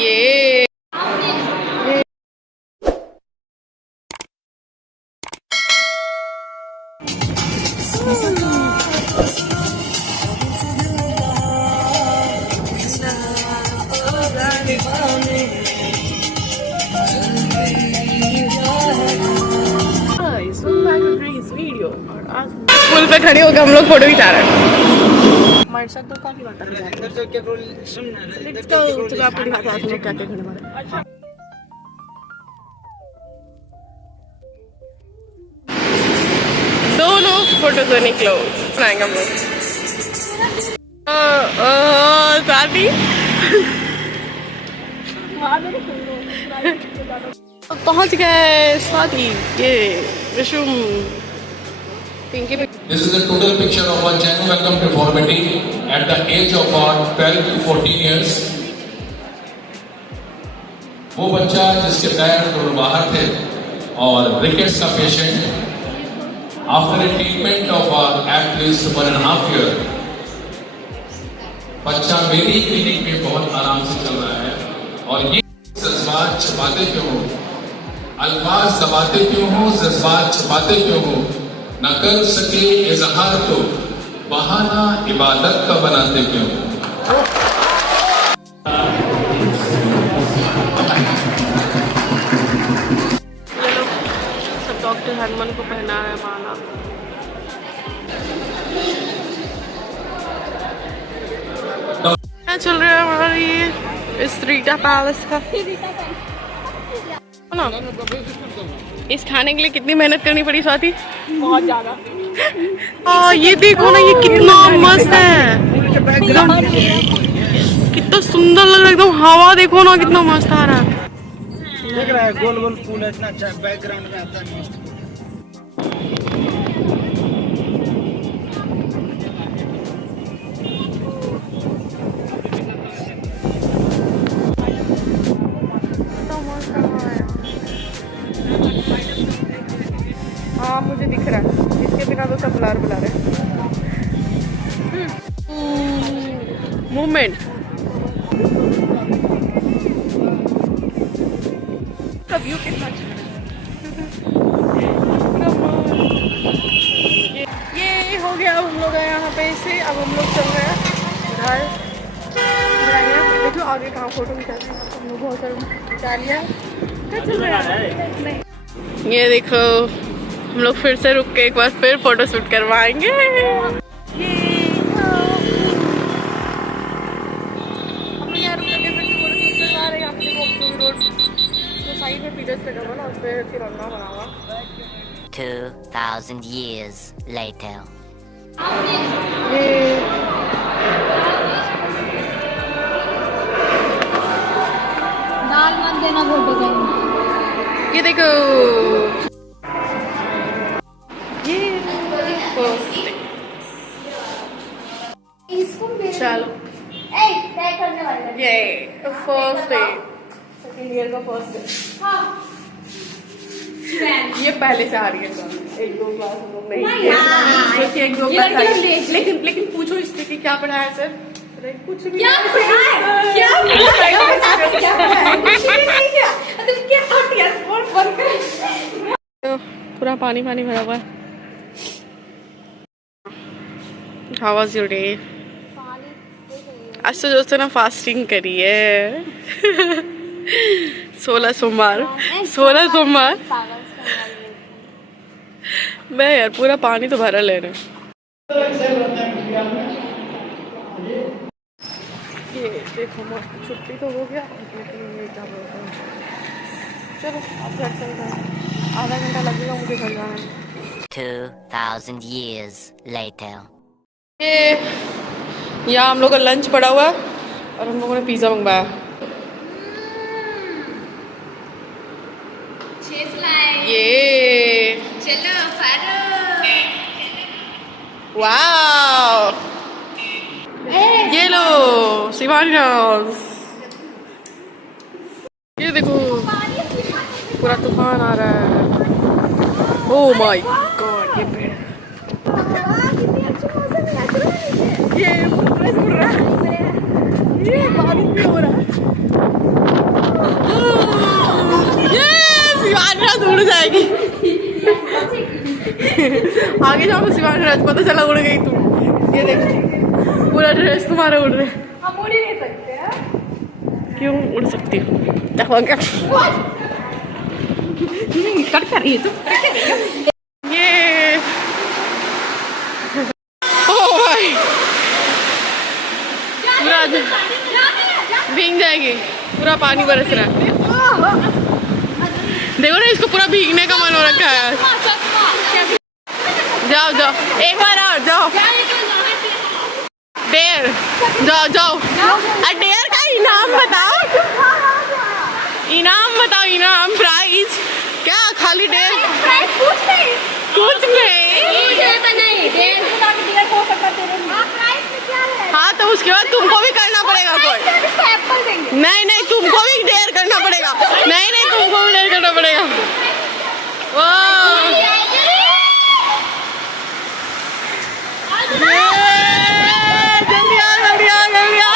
ये पुल पे खड़े होकर हम लोग फोटो खिंचा रहे हैं। हमारे साथ तो काफी बात कर आपको दिखाते हैं क्या क्या खड़े हमारे। दोनों फोटो तो निकलो बनाएंगे हम लोग। शादी पहुंच गए शादी ये विशुम Pinky. This is a total picture of a genuine welcome deformity at the age of 12 to 14 years. वो बच्चा जिसके पैर दोनों बाहर थे और रिकेट्स का patient after a treatment of at least 1.5 year बच्चा मेरी क्लिनिक में बहुत आराम से चल रहा है। और ये जज्बात छुपाते क्यों हो, अल्फाज दबाते क्यों हो, जज्बात छुपाते क्यों हो, न कर सके इजहार तो बहाना इबादत का बनाते क्यों। ये लोग सब डॉक्टर हनुमान को पहना है माला। क्या चल रहा है हमारा ये इस रीटा पैलेस का ना। इस खाने के लिए कितनी मेहनत करनी पड़ी स्वाति? बहुत ज्यादा। ये देखो ना, ये कितना मस्त है, एकदम कितना सुंदर लग रहा है, एकदम हवा देखो ना कितना मस्त आ रहा है। देख रहा है गोल गोल फूल इतना अच्छा बैकग्राउंड में आता है। हाँ मुझे दिख रहा है, इसके बिना तो सब ब्लर ब्लर है। मूवमेंट का व्यू कितना अच्छा है। ये हो गया, अब हम लोग आए यहाँ पे से, अब हम लोग चल रहे हैं घर। देखो आगे कहाँ फोटो खिंचाते हैं, हम लोग बहुत सारे खिंचा लिया। क्या चल रहा है? ये देखो हम लोग फिर से रुक के एक बार फिर फोटो शूट करवाएंगे। हम लोग यहाँ रुक के फिर फोटो शूट करवा रहे हैं। यहाँ पे रोड तो साइड में पीछे से ना उस पर तिरंगा बना हुआ। 2000 years later. दाल मत देना फोटो का। ये देखो चलो ये फर्स्ट डे, सेकेंड ईयर का फर्स्ट डे। ये पहले से आ रही है, एक दो क्लास हम लोग नहीं, एक दो क्लास। लेकिन पूछो स्थिति क्या पढ़ा है सर? कुछ भी पूरा पानी पानी भरा हुआ है। How was your day? आज तो दोस्तों ना फास्टिंग करी है 16 सोमवार मैं यार पूरा पानी तो भरा ले रहे। ये देखो मस्त छुट्टी तो हो गया, लेकिन ये क्या बोलते हैं, चलो आप घर चल रहे हैं, आधा घंटा लगेगा मुझे घर जाने में। 2000 years later. ये यहाँ हम लोग का लंच पड़ा हुआ है और हम लोगों ने पिज़्ज़ा मंगवाया। ये चलो वाओ, ये लो शिवानी, ये देखो पूरा तूफान आ रहा है। ओह माय गॉड, ये पेड़ ये ड्रेस उड़ रहा है, ये बारिश भी हो रहा है। शिवानी उड़ जाएगी। आगे जाओ शिवानी राज, पता चला उड़ गई तू। ये देखो पूरा ड्रेस तुम्हारा उड़ रहा है। हम उड़ ही नहीं सकते हैं। क्यों उड़ सकती हो? देखो क्या कर कर रही है तू। ये ओ भाई पूरा भीग जाएगी, पूरा पानी बरस रहा है। देखो ना, इसको पूरा भीगने का मन हो रखा है। जाओ जाओ एक बार और जाओ, डेयर जाओ जाओ। डेयर का इनाम बताओ, इनाम बताओ, इनाम प्राइज क्या? खाली डेयर कुछ नहीं। हाँ तो उसके बाद तुमको भी करना पड़ेगा कोई। नहीं नहीं तुमको भी डेयर करना पड़ेगा। नहीं नहीं तुमको भी डेयर करना पड़ेगा। वाह जल्दी आ जल्दी आ जल्दी आ।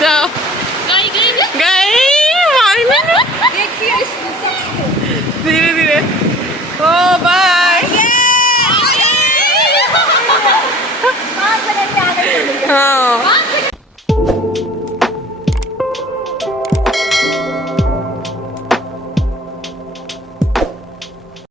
जाओ गई धीरे धीरे। ओ बाय। हाँ